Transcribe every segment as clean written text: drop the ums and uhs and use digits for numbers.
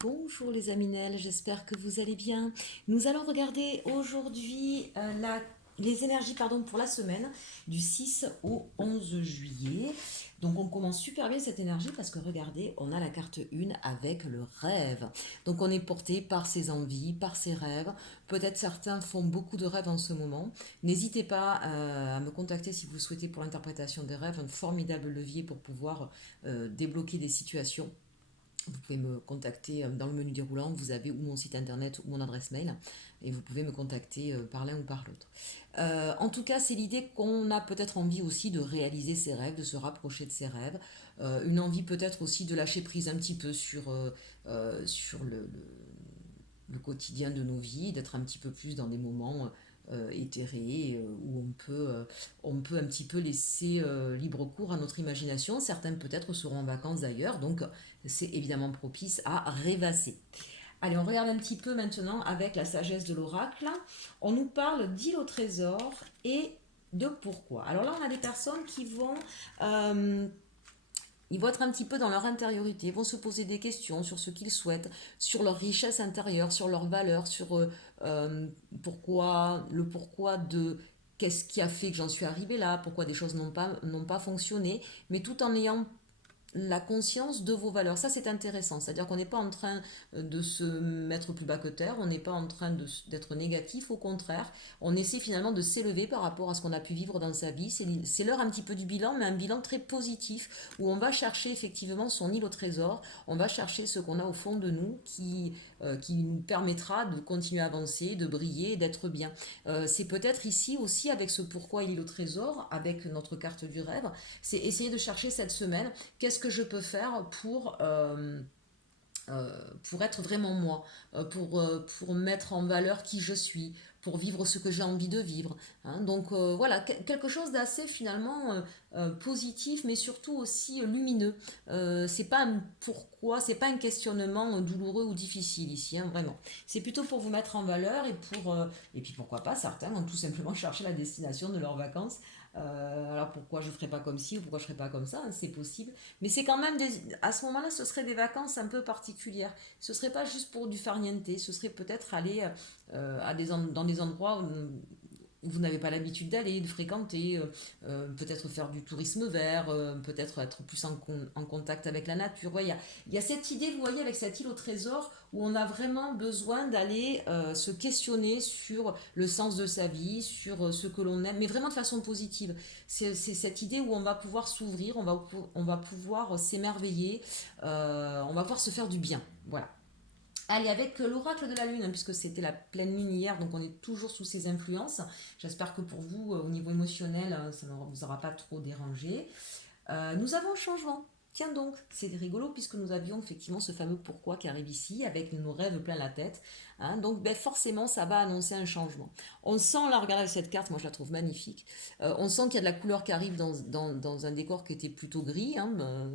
Bonjour les Aminelles, j'espère que vous allez bien. Nous allons regarder aujourd'hui les énergies pour la semaine du 6 au 11 juillet. Donc on commence super bien cette énergie parce que regardez, on a la carte 1 avec le rêve. Donc on est porté par ses envies, par ses rêves. Peut-être certains font beaucoup de rêves en ce moment. N'hésitez pas à me contacter si vous souhaitez pour l'interprétation des rêves, un formidable levier pour pouvoir débloquer des situations. Vous pouvez me contacter dans le menu déroulant, vous avez ou mon site internet ou mon adresse mail, et vous pouvez me contacter par l'un ou par l'autre. En tout cas, c'est l'idée qu'on a peut-être envie aussi de réaliser ses rêves, de se rapprocher de ses rêves, une envie peut-être aussi de lâcher prise un petit peu sur le quotidien de nos vies, d'être un petit peu plus dans des moments éthérés où on peut un petit peu laisser libre cours à notre imagination. Certains peut-être seront en vacances d'ailleurs, donc c'est évidemment propice à rêvasser. Allez, on regarde un petit peu maintenant avec la sagesse de l'oracle. On nous parle d'île au trésor et de pourquoi. Alors là, on a des personnes qui euh, ils vont être un petit peu dans leur intériorité, vont se poser des questions sur ce qu'ils souhaitent, sur leur richesse intérieure, sur leurs valeurs, sur euh, le pourquoi de qu'est-ce qui a fait que j'en suis arrivé là, pourquoi des choses n'ont pas fonctionné, mais tout en ayant la conscience de vos valeurs. Ça, c'est intéressant. C'est-à-dire qu'on n'est pas en train de se mettre plus bas que terre, on n'est pas en train d'être négatif, au contraire. On essaie finalement de s'élever par rapport à ce qu'on a pu vivre dans sa vie. C'est l'heure un petit peu du bilan, mais un bilan très positif, où on va chercher effectivement son île au trésor, on va chercher ce qu'on a au fond de nous qui nous permettra de continuer à avancer, de briller, d'être bien. C'est peut-être ici aussi avec ce pourquoi il est au trésor, avec notre carte du rêve, c'est essayer de chercher cette semaine qu'est-ce que je peux faire pour être vraiment moi, pour mettre en valeur qui je suis, pour vivre ce que j'ai envie de vivre. Hein. Donc voilà, quelque chose d'assez finalement positif, mais surtout aussi lumineux. C'est pas un pourquoi, c'est pas un questionnement douloureux ou difficile ici, hein, vraiment. C'est plutôt pour vous mettre en valeur et puis pourquoi pas, certains vont tout simplement chercher la destination de leurs vacances. Alors pourquoi je ferais pas comme ci ou pourquoi je ferais pas comme ça, hein, c'est possible. Mais c'est quand même à ce moment-là, ce serait des vacances un peu particulières. Ce serait pas juste pour du farniente, ce serait peut-être aller dans des endroits où vous n'avez pas l'habitude d'aller, de fréquenter, peut-être faire du tourisme vert, peut-être être plus en contact avec la nature. Ouais, il y a cette idée, vous voyez, avec cette île au trésor, où on a vraiment besoin d'aller se questionner sur le sens de sa vie, sur ce que l'on aime, mais vraiment de façon positive. C'est cette idée où on va pouvoir s'ouvrir, on va pouvoir s'émerveiller, on va pouvoir se faire du bien. Voilà. Allez, avec l'oracle de la Lune, hein, puisque c'était la pleine lune hier, donc on est toujours sous ses influences. J'espère que pour vous, au niveau émotionnel, ça ne vous aura pas trop dérangé. Nous avons un changement. Tiens donc, c'est rigolo puisque nous avions effectivement ce fameux pourquoi qui arrive ici avec nos rêves plein la tête. Hein. Donc ben, forcément, ça va annoncer un changement. On sent, là, regardez cette carte, moi je la trouve magnifique. On sent qu'il y a de la couleur qui arrive dans un décor qui était plutôt gris, hein,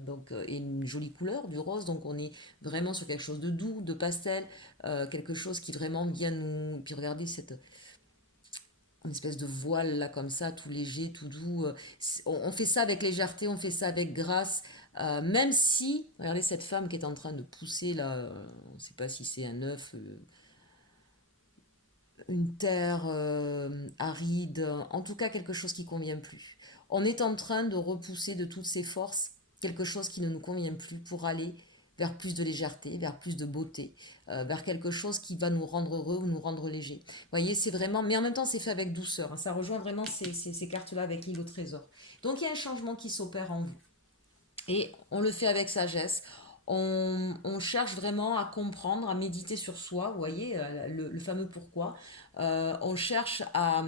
et une jolie couleur, du rose. Donc on est vraiment sur quelque chose de doux, de pastel, quelque chose qui vraiment vient nous. Puis regardez cette, une espèce de voile là comme ça, tout léger, tout doux. On fait ça avec légèreté, on fait ça avec grâce. Même si, regardez cette femme qui est en train de pousser là, on ne sait pas si c'est un œuf, une terre aride, en tout cas quelque chose qui ne convient plus. On est en train de repousser de toutes ses forces quelque chose qui ne nous convient plus pour aller vers plus de légèreté, vers plus de beauté, vers quelque chose qui va nous rendre heureux ou nous rendre léger. Vous voyez, c'est vraiment, mais en même temps c'est fait avec douceur, hein. Ça rejoint vraiment ces cartes-là avec l'île au trésor. Donc il y a un changement qui s'opère en vous. Et on le fait avec sagesse. On cherche vraiment à comprendre, à méditer sur soi, vous voyez, le fameux pourquoi. On cherche à...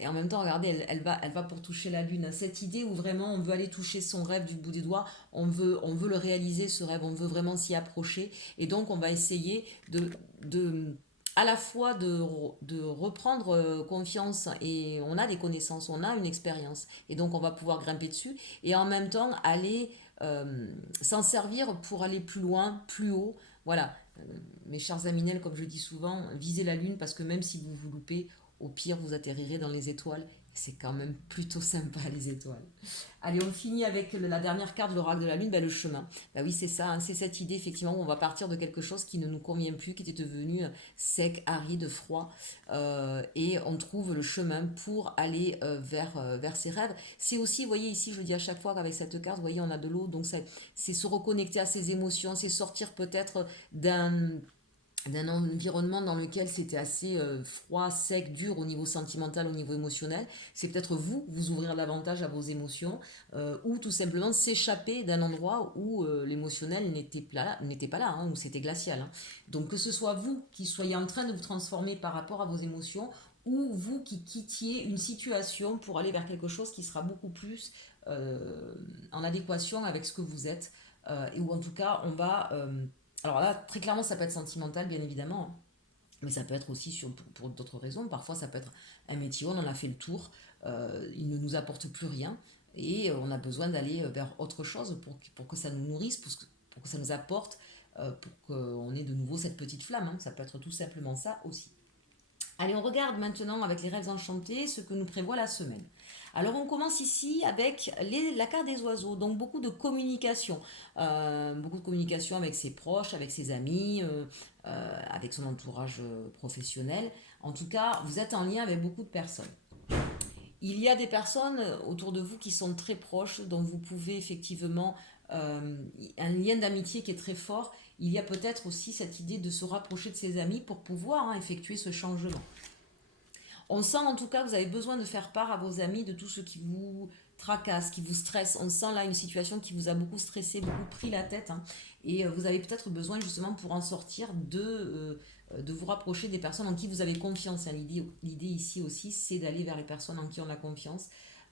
Et en même temps, regardez, elle va pour toucher la lune. Cette idée où vraiment on veut aller toucher son rêve du bout des doigts, on veut le réaliser, ce rêve, on veut vraiment s'y approcher. Et donc, on va essayer de à la fois de reprendre confiance et on a des connaissances, on a une expérience et donc on va pouvoir grimper dessus et en même temps aller s'en servir pour aller plus loin, plus haut. Voilà, mes chers Aminel, comme je dis souvent, visez la lune parce que même si vous vous loupez, au pire vous atterrirez dans les étoiles C'est quand même plutôt sympa les étoiles. Allez, on finit avec la dernière carte de l'oracle de la lune, le chemin. Bah oui, c'est ça, hein, c'est cette idée effectivement où on va partir de quelque chose qui ne nous convient plus, qui était devenu sec, aride, froid, et on trouve le chemin pour aller vers ses rêves. C'est aussi, vous voyez ici, je le dis à chaque fois qu'avec cette carte, vous voyez, on a de l'eau, donc c'est se reconnecter à ses émotions, c'est sortir peut-être d'un environnement dans lequel c'était assez froid, sec, dur au niveau sentimental, au niveau émotionnel. C'est peut-être vous ouvrir davantage à vos émotions ou tout simplement s'échapper d'un endroit où l'émotionnel n'était pas là, hein, où c'était glacial. Hein. Donc que ce soit vous qui soyez en train de vous transformer par rapport à vos émotions ou vous qui quittiez une situation pour aller vers quelque chose qui sera beaucoup plus en adéquation avec ce que vous êtes. Et où en tout cas on va alors là, très clairement, ça peut être sentimental, bien évidemment, hein, mais ça peut être aussi pour d'autres raisons. Parfois, ça peut être un métier, on en a fait le tour, il ne nous apporte plus rien, et on a besoin d'aller vers autre chose pour que ça nous nourrisse, pour que ça nous apporte, pour qu'on ait de nouveau cette petite flamme. Hein. Ça peut être tout simplement ça aussi. Allez, on regarde maintenant avec les rêves enchantés ce que nous prévoit la semaine. Alors on commence ici avec la carte des oiseaux, donc beaucoup de communication avec ses proches, avec ses amis, avec son entourage professionnel. En tout cas, vous êtes en lien avec beaucoup de personnes. Il y a des personnes autour de vous qui sont très proches, dont vous pouvez effectivement un lien d'amitié qui est très fort. Il y a peut-être aussi cette idée de se rapprocher de ses amis pour pouvoir effectuer ce changement. On sent en tout cas que vous avez besoin de faire part à vos amis de tout ce qui vous tracasse, qui vous stresse. On sent là une situation qui vous a beaucoup stressé, beaucoup pris la tête. Hein, et vous avez peut-être besoin justement pour en sortir de vous rapprocher des personnes en qui vous avez confiance. Hein. L'idée ici aussi, c'est d'aller vers les personnes en qui on a confiance.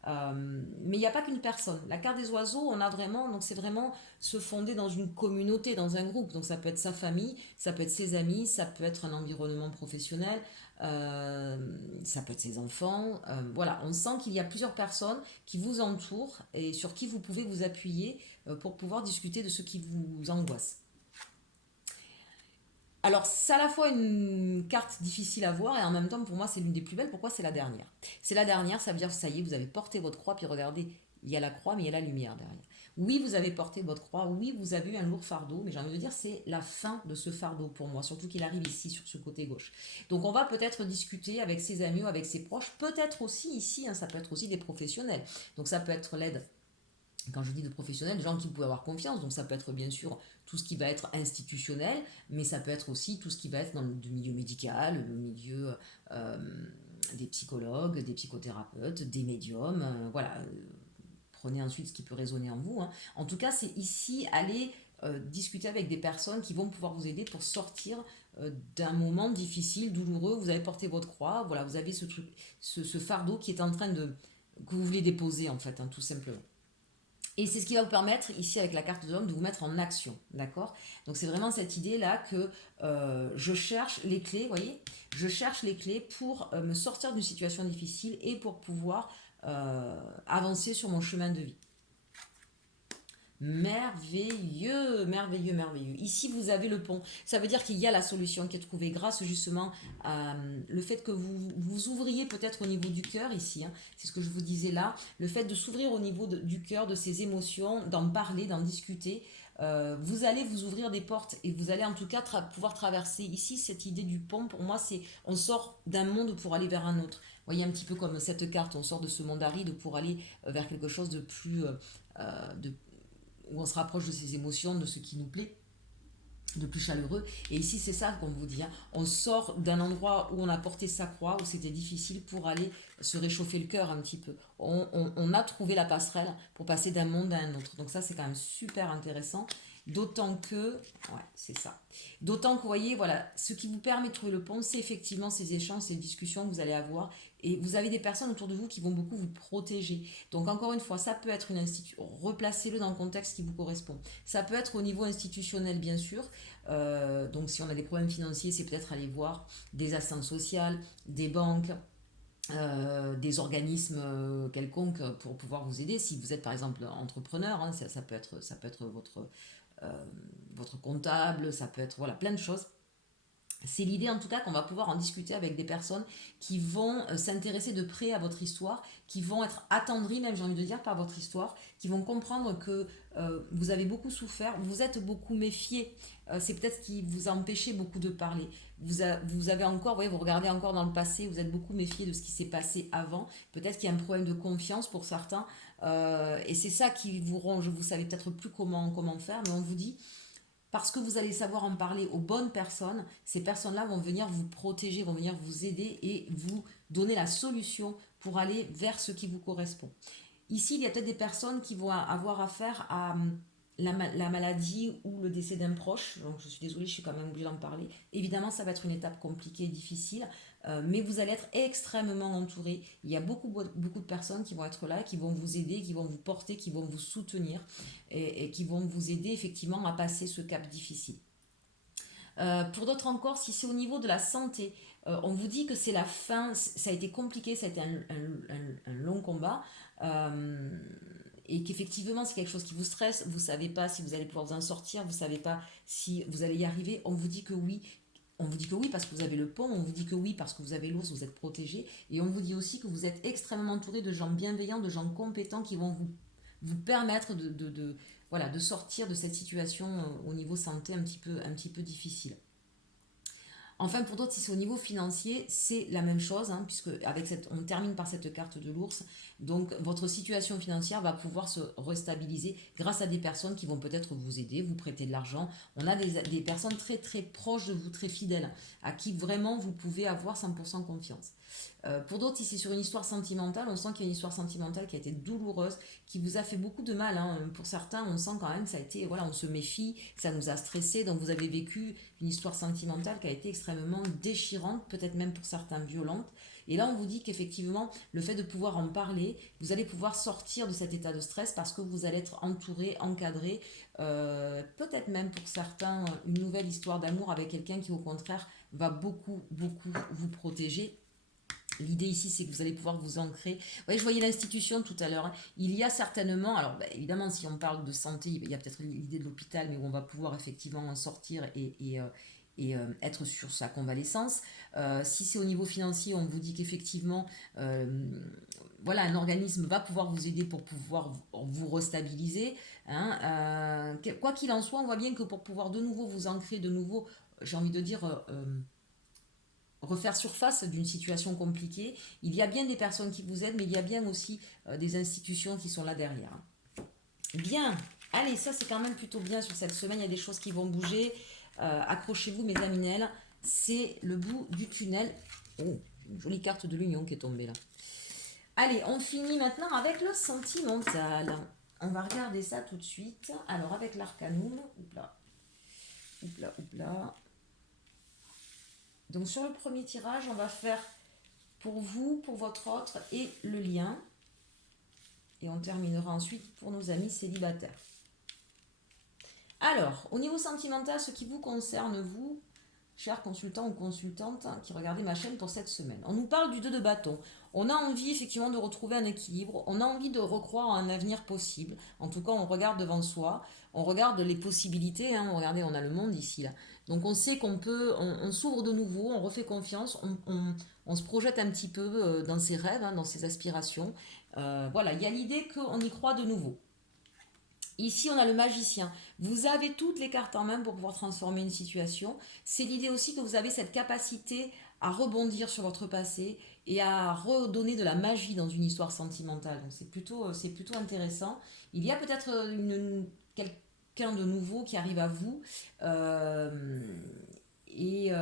Mais il n'y a pas qu'une personne. La carte des oiseaux, on a vraiment, donc c'est vraiment se fonder dans une communauté, dans un groupe. Donc ça peut être sa famille, ça peut être ses amis, ça peut être un environnement professionnel, euh, ça peut être ses enfants. Voilà, on sent qu'il y a plusieurs personnes qui vous entourent et sur qui vous pouvez vous appuyer pour pouvoir discuter de ce qui vous angoisse. Alors, c'est à la fois une carte difficile à voir et en même temps, pour moi, c'est l'une des plus belles. Pourquoi c'est la dernière? C'est la dernière, ça veut dire, ça y est, vous avez porté votre croix, puis regardez, il y a la croix, mais il y a la lumière derrière. Oui, vous avez porté votre croix, oui, vous avez eu un lourd fardeau, mais j'ai envie de dire, c'est la fin de ce fardeau pour moi, surtout qu'il arrive ici, sur ce côté gauche. Donc, on va peut-être discuter avec ses amis ou avec ses proches, peut-être aussi ici, hein, ça peut être aussi des professionnels. Donc, ça peut être l'aide quand je dis de professionnels, des gens qui peuvent avoir confiance. Donc ça peut être bien sûr tout ce qui va être institutionnel, mais ça peut être aussi tout ce qui va être dans le milieu médical, le milieu euh, des psychologues, des psychothérapeutes, des médiums. Voilà, prenez ensuite ce qui peut résonner en vous. Hein. En tout cas, c'est ici aller discuter avec des personnes qui vont pouvoir vous aider pour sortir d'un moment difficile, douloureux. Vous avez porté votre croix, voilà, vous avez ce truc, ce fardeau qui est en train de que vous voulez déposer en fait, hein, tout simplement. Et c'est ce qui va vous permettre, ici avec la carte de l'homme, de vous mettre en action. D'accord? Donc c'est vraiment cette idée-là que je cherche les clés, vous voyez? Je cherche les clés pour me sortir d'une situation difficile et pour pouvoir avancer sur mon chemin de vie. Merveilleux, merveilleux, merveilleux. Ici, vous avez le pont. Ça veut dire qu'il y a la solution qui est trouvée grâce justement à le fait que vous ouvriez peut-être au niveau du cœur ici. Hein, c'est ce que je vous disais là. Le fait de s'ouvrir au niveau du cœur, de ses émotions, d'en parler, d'en discuter. Vous allez vous ouvrir des portes et vous allez en tout cas pouvoir traverser. Ici, cette idée du pont, pour moi, c'est on sort d'un monde pour aller vers un autre. Vous voyez un petit peu comme cette carte, on sort de ce monde aride pour aller vers quelque chose de plus, de où on se rapproche de ses émotions, de ce qui nous plaît, de plus chaleureux. Et ici, c'est ça qu'on vous dit. Hein. On sort d'un endroit où on a porté sa croix, où c'était difficile pour aller se réchauffer le cœur un petit peu. On a trouvé la passerelle pour passer d'un monde à un autre. Donc ça, c'est quand même super intéressant. D'autant que, ouais, c'est ça. D'autant que, vous voyez, voilà, ce qui vous permet de trouver le pont, c'est effectivement ces échanges, ces discussions que vous allez avoir. Et vous avez des personnes autour de vous qui vont beaucoup vous protéger. Donc, encore une fois, ça peut être une institution. Replacez-le dans le contexte qui vous correspond. Ça peut être au niveau institutionnel, bien sûr. Donc, si on a des problèmes financiers, c'est peut-être aller voir des assistantes sociales, des banques, des organismes quelconques pour pouvoir vous aider. Si vous êtes par exemple entrepreneur, hein, ça peut être votre comptable, ça peut être voilà, plein de choses. C'est l'idée en tout cas qu'on va pouvoir en discuter avec des personnes qui vont s'intéresser de près à votre histoire, qui vont être attendries même j'ai envie de dire par votre histoire, qui vont comprendre que vous avez beaucoup souffert, vous êtes beaucoup méfié, c'est peut-être ce qui vous a empêché beaucoup de parler. Vous avez encore, vous voyez, vous regardez encore dans le passé, vous êtes beaucoup méfié de ce qui s'est passé avant, peut-être qu'il y a un problème de confiance pour certains, et c'est ça qui vous ronge, vous savez peut-être plus comment faire, mais on vous dit parce que vous allez savoir en parler aux bonnes personnes, ces personnes-là vont venir vous protéger, vont venir vous aider et vous donner la solution pour aller vers ce qui vous correspond. Ici, il y a peut-être des personnes qui vont avoir affaire à la maladie ou le décès d'un proche. Donc, je suis désolée, je suis quand même obligée d'en parler. Évidemment, ça va être une étape compliquée et difficile, mais vous allez être extrêmement entouré. Il y a beaucoup de personnes qui vont être là, qui vont vous aider, qui vont vous porter, qui vont vous soutenir et qui vont vous aider effectivement à passer ce cap difficile. Pour d'autres encore, si c'est au niveau de la santé, on vous dit que c'est la fin, ça a été compliqué, ça a été un long combat. Euh, et qu'effectivement c'est quelque chose qui vous stresse, vous ne savez pas si vous allez pouvoir vous en sortir, vous ne savez pas si vous allez y arriver, on vous dit que oui. On vous dit que oui parce que vous avez le pont, on vous dit que oui parce que vous avez l'ours, vous êtes protégé, et on vous dit aussi que vous êtes extrêmement entouré de gens bienveillants, de gens compétents qui vont vous permettre voilà, de sortir de cette situation au niveau santé un petit peu difficile. Enfin, pour d'autres, si c'est au niveau financier, c'est la même chose, hein, puisque on termine par cette carte de l'ours. Donc, votre situation financière va pouvoir se restabiliser grâce à des personnes qui vont peut-être vous aider, vous prêter de l'argent. On a des personnes très très proches de vous, très fidèles, à qui vraiment vous pouvez avoir 100% confiance. Pour d'autres, si c'est sur une histoire sentimentale, on sent qu'il y a une histoire sentimentale qui a été douloureuse, qui vous a fait beaucoup de mal, hein. Pour certains, on sent quand même que ça a été, voilà, on se méfie, ça nous a stressé, donc vous avez vécu une histoire sentimentale qui a été extrêmement déchirante, peut-être même pour certains violente. Et là, on vous dit qu'effectivement, le fait de pouvoir en parler, vous allez pouvoir sortir de cet état de stress parce que vous allez être entouré, encadré, peut-être même pour certains, une nouvelle histoire d'amour avec quelqu'un qui, au contraire, va beaucoup, beaucoup vous protéger. L'idée ici, c'est que vous allez pouvoir vous ancrer. Vous voyez, je voyais l'institution tout à l'heure, hein. Il y a certainement, alors bah, évidemment, si on parle de santé, il y a peut-être l'idée de l'hôpital, mais où on va pouvoir effectivement en sortir et être sur sa convalescence. Si c'est au niveau financier, on vous dit qu'effectivement, voilà, un organisme va pouvoir vous aider pour pouvoir vous restabiliser, hein. Quoi qu'il en soit, on voit bien que pour pouvoir de nouveau vous ancrer, de nouveau, j'ai envie de dire, refaire surface d'une situation compliquée, il y a bien des personnes qui vous aident, mais il y a bien aussi des institutions qui sont là derrière. Bien, allez, ça c'est quand même plutôt bien sur cette semaine, il y a des choses qui vont bouger. Accrochez-vous mes aminelles, c'est le bout du tunnel. Oh, une jolie carte de l'union qui est tombée là. Allez, on finit maintenant avec le sentimental. On va regarder ça tout de suite. Alors avec l'arcanum, oupla, oupla, oupla. Donc sur le premier tirage, on va faire pour vous, pour votre autre et le lien. Et on terminera ensuite pour nos amis célibataires. Alors, au niveau sentimental, ce qui vous concerne, vous, chers consultants ou consultantes qui regardez ma chaîne pour cette semaine. On nous parle du 2 de bâton. On a envie effectivement de retrouver un équilibre, on a envie de recroire à un avenir possible. En tout cas, on regarde devant soi, on regarde les possibilités, hein. Regardez, on a le monde ici, là. Donc on sait qu'on peut, on s'ouvre de nouveau, on refait confiance, on se projette un petit peu dans ses rêves, hein, dans ses aspirations. Voilà, il y a l'idée qu'on y croit de nouveau. Ici, on a le magicien. Vous avez toutes les cartes en main pour pouvoir transformer une situation. C'est l'idée aussi que vous avez cette capacité à rebondir sur votre passé et à redonner de la magie dans une histoire sentimentale. Donc c'est plutôt intéressant. Il y a peut-être quelqu'un de nouveau qui arrive à vous. Euh, et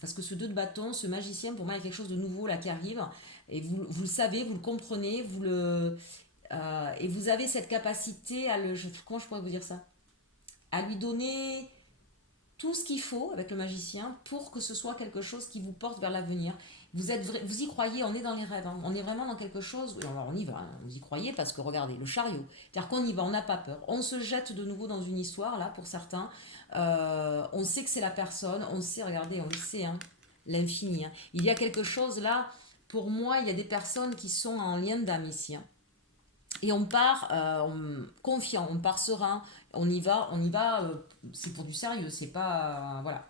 parce que ce 2 de bâton, ce magicien, pour moi, il y a quelque chose de nouveau là qui arrive. Et vous le savez, vous le comprenez, et vous avez cette capacité à comment je pourrais vous dire ça? À lui donner tout ce qu'il faut avec le magicien pour que ce soit quelque chose qui vous porte vers l'avenir. Vous y croyez, on est dans les rêves, hein. On est vraiment dans quelque chose, on y va, hein. Vous y croyez parce que regardez, le chariot, c'est-à-dire qu'on y va, on n'a pas peur, on se jette de nouveau dans une histoire, là, pour certains. On sait que c'est la personne, on sait, regardez, on le sait, hein, l'infini, hein. Il y a quelque chose là, pour moi, il y a des personnes qui sont en lien d'âme ici, hein. Et on part confiant, on part serein, on y va, c'est pour du sérieux, c'est pas. Voilà.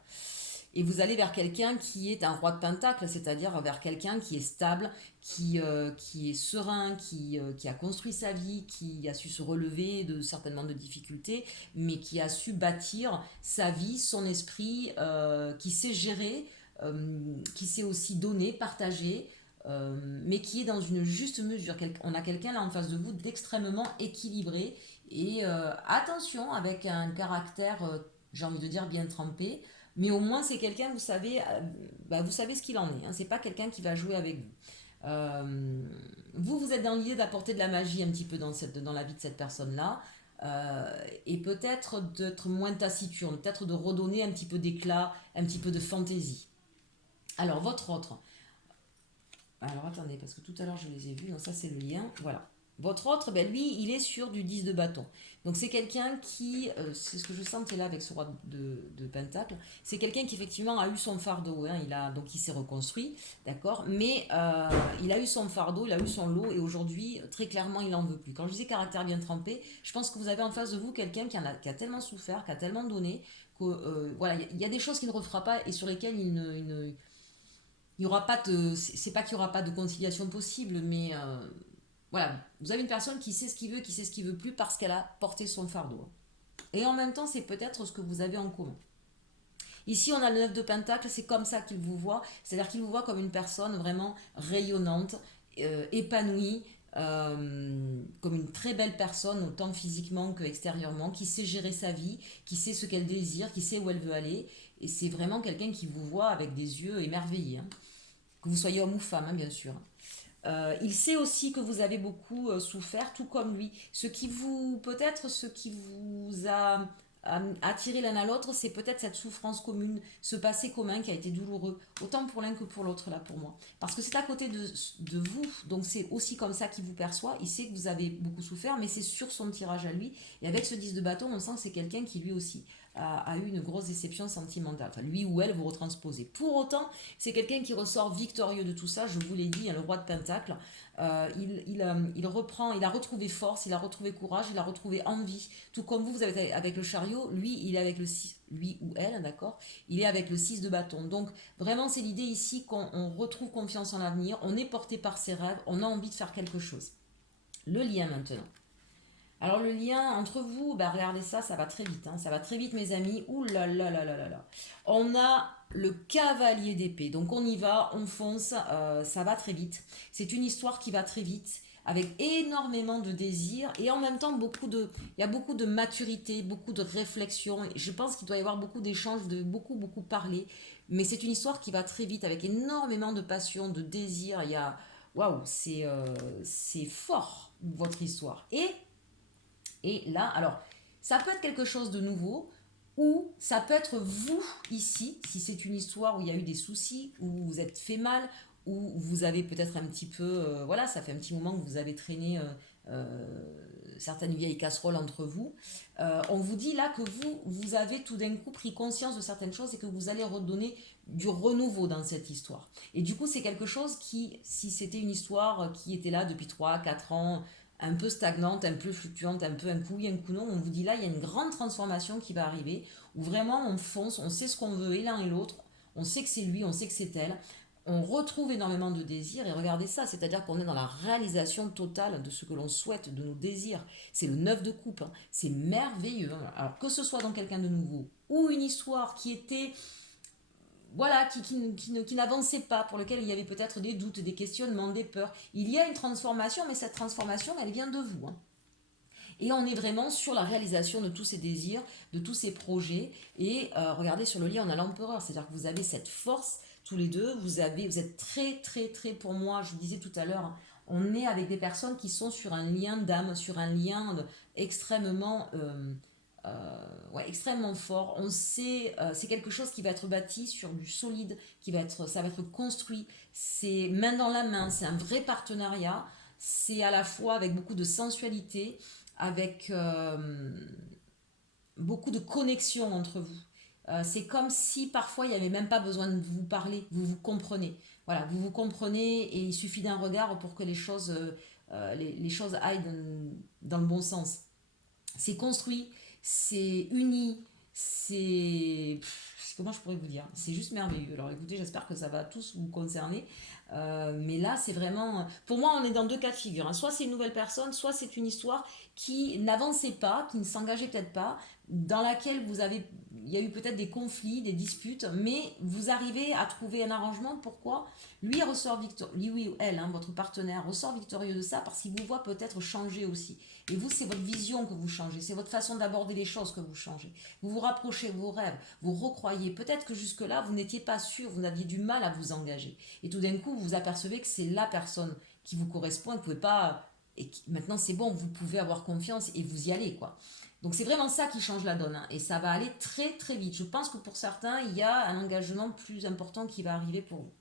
Et vous allez vers quelqu'un qui est un roi de pentacle, c'est-à-dire vers quelqu'un qui est stable, qui est serein, qui a construit sa vie, qui a su se relever de certainement de difficultés, mais qui a su bâtir sa vie, son esprit, qui sait gérer, qui sait aussi donner, partager, mais qui est dans une juste mesure. On a quelqu'un là en face de vous d'extrêmement équilibré et attention avec un caractère, j'ai envie de dire, bien trempé. Mais au moins, c'est quelqu'un, vous savez ce qu'il en est. Hein. C'est pas quelqu'un qui va jouer avec vous. Vous êtes dans l'idée d'apporter de la magie un petit peu dans la vie de cette personne-là. Et peut-être d'être moins taciturne, peut-être de redonner un petit peu d'éclat, un petit peu de fantaisie. Alors, votre autre. Alors, attendez, parce que tout à l'heure, je les ai vus. Donc, ça, c'est le lien. Voilà. Votre autre, ben, lui, il est sur du 10 de bâton. Donc c'est quelqu'un qui, c'est ce que je sentais là avec ce roi de Pentacle, c'est quelqu'un qui effectivement a eu son fardeau, hein, donc il s'est reconstruit, d'accord, mais il a eu son fardeau, il a eu son lot et aujourd'hui, très clairement, il n'en veut plus. Quand je disais caractère bien trempé, je pense que vous avez en face de vous quelqu'un qui a tellement souffert, qui a tellement donné, que voilà, il y a des choses qu'il ne refera pas et sur lesquelles il y aura pas de, c'est pas qu'il n'y aura pas de conciliation possible, mais voilà, vous avez une personne qui sait ce qu'il veut, qui sait ce qu'il veut plus parce qu'elle a porté son fardeau. Et en même temps, c'est peut-être ce que vous avez en commun. Ici, on a le 9 de Pentacle, c'est comme ça qu'il vous voit, c'est-à-dire qu'il vous voit comme une personne vraiment rayonnante, épanouie, comme une très belle personne, autant physiquement que extérieurement, qui sait gérer sa vie, qui sait ce qu'elle désire, qui sait où elle veut aller. Et c'est vraiment quelqu'un qui vous voit avec des yeux émerveillés. Hein. Que vous soyez homme ou femme, hein, bien sûr. Il sait aussi que vous avez beaucoup souffert, tout comme lui. Peut-être, ce qui vous a attiré l'un à l'autre, c'est peut-être cette souffrance commune, ce passé commun qui a été douloureux, autant pour l'un que pour l'autre, là, pour moi. Parce que c'est à côté de vous, donc c'est aussi comme ça qu'il vous perçoit. Il sait que vous avez beaucoup souffert, mais c'est sur son tirage à lui. Et avec ce 10 de bâton, on sent que c'est quelqu'un qui, lui aussi, a eu une grosse déception sentimentale. Enfin, lui ou elle, vous retransposez. Pour autant, c'est quelqu'un qui ressort victorieux de tout ça, je vous l'ai dit, hein, le roi de Pentacle. Il reprend, il a retrouvé force, il a retrouvé courage, il a retrouvé envie. Tout comme vous avez avec le chariot, lui, il est avec le 6, lui ou elle, d'accord. Il est avec le 6 de bâton. Donc, vraiment, c'est l'idée ici qu'on retrouve confiance en l'avenir, on est porté par ses rêves, on a envie de faire quelque chose. Le lien maintenant. Alors le lien entre vous, bah regardez ça, ça va très vite, hein, ça va très vite mes amis. Ouh là là là là là là. On a le cavalier d'épée, donc on y va, on fonce, ça va très vite. C'est une histoire qui va très vite, avec énormément de désir et en même temps il y a beaucoup de maturité, beaucoup de réflexion. Je pense qu'il doit y avoir beaucoup d'échanges, de beaucoup parler, mais c'est une histoire qui va très vite avec énormément de passion, de désir. Il y a, waouh, c'est fort votre histoire et là, alors, ça peut être quelque chose de nouveau, ou ça peut être vous ici, si c'est une histoire où il y a eu des soucis, où vous vous êtes fait mal, où vous avez peut-être un petit peu, voilà, ça fait un petit moment que vous avez traîné certaines vieilles casseroles entre vous. On vous dit là que vous avez tout d'un coup pris conscience de certaines choses et que vous allez redonner du renouveau dans cette histoire. Et du coup, c'est quelque chose qui, si c'était une histoire qui était là depuis 3 4 ans, un peu stagnante, un peu fluctuante, un peu un coup oui, un coup non, on vous dit là, il y a une grande transformation qui va arriver, où vraiment on fonce, on sait ce qu'on veut et l'un et l'autre, on sait que c'est lui, on sait que c'est elle, on retrouve énormément de désirs, et regardez ça, c'est-à-dire qu'on est dans la réalisation totale de ce que l'on souhaite, de nos désirs. C'est le 9 de coupe, hein. C'est merveilleux. Hein. Alors que ce soit dans quelqu'un de nouveau, ou une histoire qui était voilà, qui n'avançait pas, pour lequel il y avait peut-être des doutes, des questionnements, des peurs. Il y a une transformation, mais cette transformation, elle vient de vous. Hein. Et on est vraiment sur la réalisation de tous ces désirs, de tous ces projets. Et regardez sur le lien, on a l'empereur, c'est-à-dire que vous avez cette force tous les deux. Vous êtes très, pour moi, je vous disais tout à l'heure, hein, on est avec des personnes qui sont sur un lien d'âme, sur un lien extrêmement ouais, extrêmement fort. On sait, c'est quelque chose qui va être bâti sur du solide, ça va être construit. C'est main dans la main, c'est un vrai partenariat. C'est à la fois avec beaucoup de sensualité, avec beaucoup de connexion entre vous. C'est comme si parfois il n'y avait même pas besoin de vous parler, vous vous comprenez. Voilà, vous vous comprenez et il suffit d'un regard pour que les choses aillent dans le bon sens. C'est construit, c'est uni, c'est que moi je pourrais vous dire. C'est juste merveilleux. Alors écoutez, j'espère que ça va tous vous concerner. Mais là, c'est vraiment... Pour moi, on est dans deux cas de figure, hein. Soit c'est une nouvelle personne, soit c'est une histoire qui n'avançait pas, qui ne s'engageait peut-être pas, dans laquelle vous avez... Il y a eu peut-être des conflits, des disputes, mais vous arrivez à trouver un arrangement. Pourquoi? Lui ressort victorieux, lui ou elle, hein, votre partenaire ressort victorieux de ça parce qu'il vous voit peut-être changer aussi. Et vous, c'est votre vision que vous changez, c'est votre façon d'aborder les choses que vous changez. Vous vous rapprochez de vos rêves, vous recroyez. Peut-être que jusque-là, vous n'étiez pas sûr, vous aviez du mal à vous engager. Et tout d'un coup, vous vous apercevez que c'est la personne qui vous correspond et vous pouvez pas... Et maintenant, c'est bon, vous pouvez avoir confiance et vous y allez, quoi. Donc c'est vraiment ça qui change la donne, hein, et ça va aller très très vite. Je pense que pour certains, il y a un engagement plus important qui va arriver pour vous.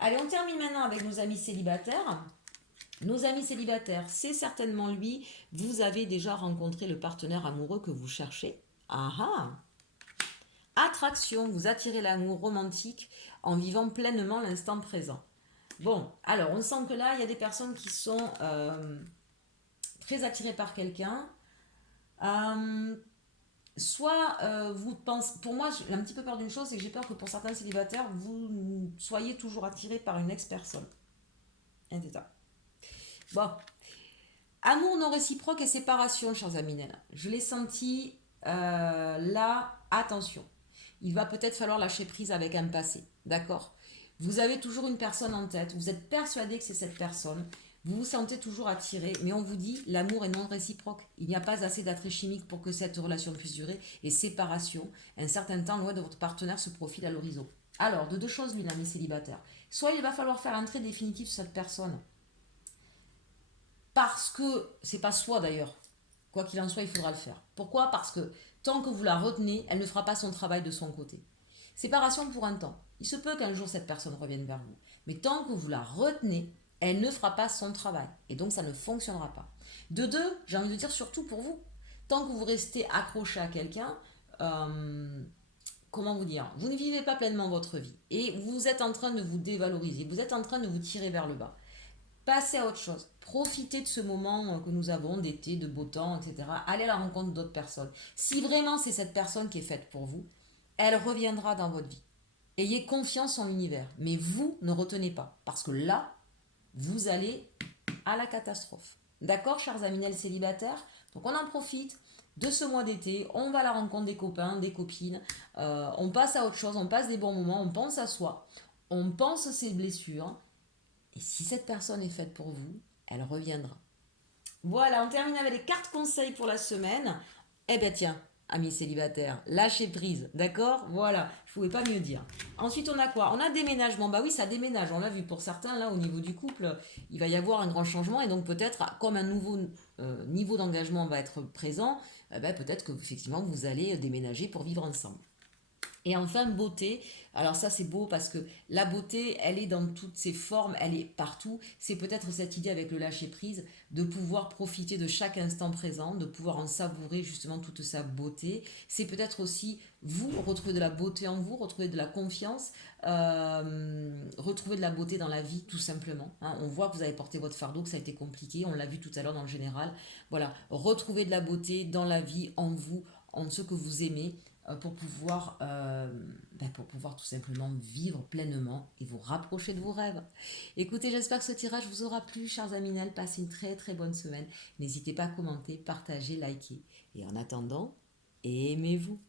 Allez, on termine maintenant avec nos amis célibataires. Nos amis célibataires, c'est certainement lui. Vous avez déjà rencontré le partenaire amoureux que vous cherchez. Ah ah! Attraction, vous attirez l'amour romantique en vivant pleinement l'instant présent. Bon, alors on sent que là, il y a des personnes qui sont très attirées par quelqu'un. Soit vous pensez, pour moi j'ai un petit peu peur d'une chose, c'est que j'ai peur que pour certains célibataires vous soyez toujours attiré par une ex-personne. C'est ça. Bon, amour non réciproque et séparation, chers amis. Je l'ai senti là, attention. Il va peut-être falloir lâcher prise avec un passé, d'accord? Vous avez toujours une personne en tête, vous êtes persuadé que c'est cette personne, vous vous sentez toujours attiré, mais on vous dit l'amour est non réciproque. Il n'y a pas assez d'attrait chimique pour que cette relation puisse durer, et séparation, un certain temps loin de votre partenaire se profile à l'horizon. Alors, de deux choses l'une, mes célibataires. Soit il va falloir faire un trait définitif sur cette personne, parce que, c'est pas soi d'ailleurs, quoi qu'il en soit, il faudra le faire. Pourquoi? Parce que tant que vous la retenez, elle ne fera pas son travail de son côté. Séparation pour un temps. Il se peut qu'un jour cette personne revienne vers vous. Mais tant que vous la retenez, elle ne fera pas son travail. Et donc ça ne fonctionnera pas. De deux, j'ai envie de dire surtout pour vous. Tant que vous restez accroché à quelqu'un, comment vous dire, vous ne vivez pas pleinement votre vie. Et vous êtes en train de vous dévaloriser. Vous êtes en train de vous tirer vers le bas. Passez à autre chose. Profitez de ce moment que nous avons d'été, de beau temps, etc. Allez à la rencontre d'autres personnes. Si vraiment c'est cette personne qui est faite pour vous, elle reviendra dans votre vie. Ayez confiance en l'univers. Mais vous ne retenez pas. Parce que là, vous allez à la catastrophe. D'accord, chers aminels célibataires? Donc on en profite de ce mois d'été. On va à la rencontre des copains, des copines. On passe à autre chose. On passe des bons moments. On pense à soi. On pense ses blessures. Et si cette personne est faite pour vous, elle reviendra. Voilà, on termine avec les cartes conseils pour la semaine. Eh bien tiens, amis célibataires, lâchez prise, d'accord? Voilà, je ne pouvais pas mieux dire. Ensuite, on a quoi? On a déménagement. Bah oui, ça déménage, on l'a vu pour certains, là, au niveau du couple, il va y avoir un grand changement. Et donc peut-être, comme un nouveau niveau d'engagement va être présent, peut-être que effectivement vous allez déménager pour vivre ensemble. Et enfin, beauté. Alors ça, c'est beau parce que la beauté, elle est dans toutes ses formes, elle est partout. C'est peut-être cette idée avec le lâcher-prise de pouvoir profiter de chaque instant présent, de pouvoir en savourer justement toute sa beauté. C'est peut-être aussi vous, retrouver de la beauté en vous, retrouver de la confiance, retrouver de la beauté dans la vie tout simplement. Hein. On voit que vous avez porté votre fardeau, que ça a été compliqué, on l'a vu tout à l'heure dans le général. Voilà, retrouver de la beauté dans la vie, en vous, en ce que vous aimez pour pouvoir tout simplement vivre pleinement et vous rapprocher de vos rêves. Écoutez, j'espère que ce tirage vous aura plu, chers aminels. Passez une très très bonne semaine. N'hésitez pas à commenter, partager, liker. Et en attendant, aimez-vous.